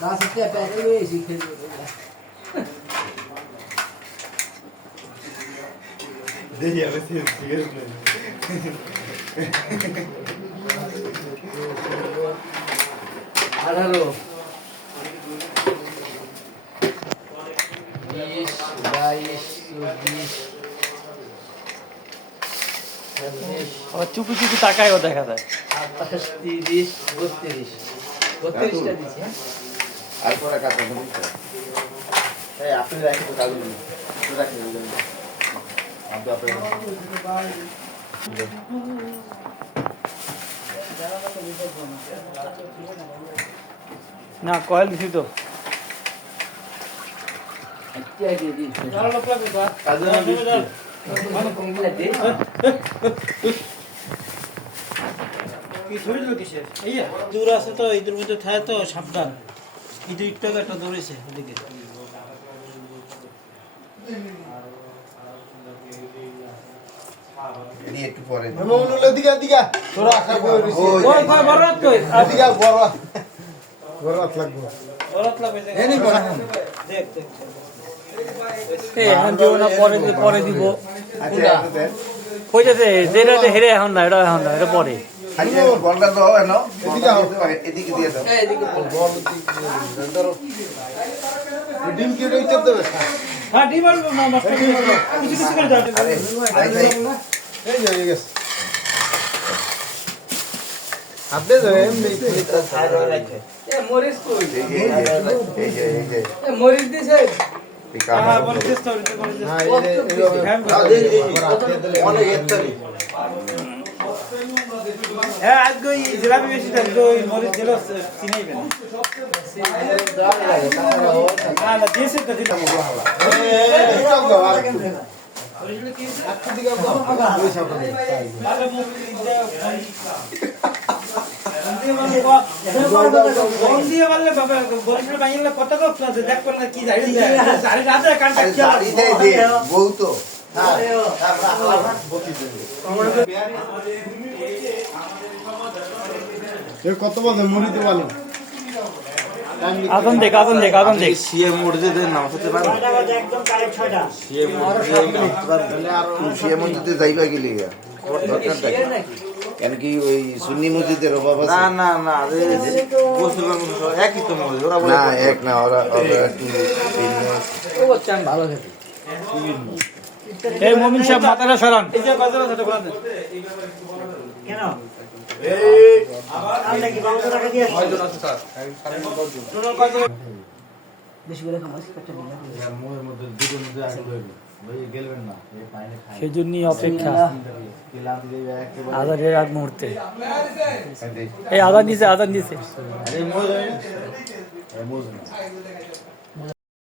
Nossa, que é perto do Egito. Deixa eu ver se Araro. 20, 22, 24, আবার চুপি চুপি তাকায়ও দেখা যায়। 28, 30, 32. 32টা দিচ্ছে। আর পরে কাজ করতে হবে। এই আপনি রাখতে কাগজ নিন। রাখতে দিবেন। আপনি আপনি না কয়েল দিছি তো। আচ্ছা দিয়ে দিন। কাজে না দিচ্ছি। মানে কোনগুলা দে? কি ধরেছিল কিসের? এইয়া দূর আছে তো ইঁদুর মধ্যে থাকে তো সাবধান। ইঁদুর একটু আগে একটা ধরেছে ওদিকে। এদিকে একটু পরে। দিকে দিকে তোরা আশা করিস ওই কই বড়রাত কই? দিকে বড় লাগবে বড়রাত লাগবে যে। এনি বড় দেখ দেখ। এই এখন দিব না পরে দিব। আচ্ছা একটু দেন। কই যাচ্ছে যেটাতে হেরে এখন না এটা এখন না এটা পরে। খালি বলটা দাও এনো। এদিকে আও। এদিকে দিয়ে দাও। এই দিকে বল ধরো ডিম কি রইতে দেবে হ্যাঁ ডিমার মাছ কিছু কিছু করে দাও। আরে আই যাই। এই যে গেছে আপনি ধরে এমনি এ মরিচ কই? এই যে এ মরিচ দিছে। এই হ্যাঁ কাম বল চেষ্টা করতে পারি। না এই যে এইভাবে অনেক একটাই হ্যাঁ আজকে ওই জিলাপি বেশি থাকবে ওই মরিচ দিল চিনাইবে না। না না দিয়েছে তো দিলাম। এই সব দাও আর একটু একটু দিকে দাও ওই সব দাও ভালো মুখ দিয়ে বললে বাবা বরিশাল বাইলে কত কষ্ট আছে দেখ করলে কি জানি জানি রাতে কানটা কি দাড়ি দেই দে বউ তো এ কত বলে মরিতে বলে আদন দেখ সিএম মসজিদে নামাজ পড়তে পারো একদম কারেক্ট 6টা সিএম মসজিদে যাইবা গেলি কেন কি ওই সুন্নি মসজিদের অভাব আছে না না একই তো মসজিদ ওরা না এক না ওরা একটু ও চান ভালো খেতে। এই মুমিন সাহেব মাথাটা সরান। এই যে বাজারে সেটা বলা দেন কেন আর নাকি 1200 টাকা দিয়ে কয়জন আছে স্যার টোটাল কয়জন বেশি করে খামাস করতে দিন। মোয়ের মধ্যে দুটোর মধ্যে আগে হইবে ভাই গেলবেন না এই পাইনে খাই সেজন্যই অপেক্ষা কিলাম দিবে একেবারে আজানের আগ মুহূর্তে। এই আজান নিচে আরে মোজ না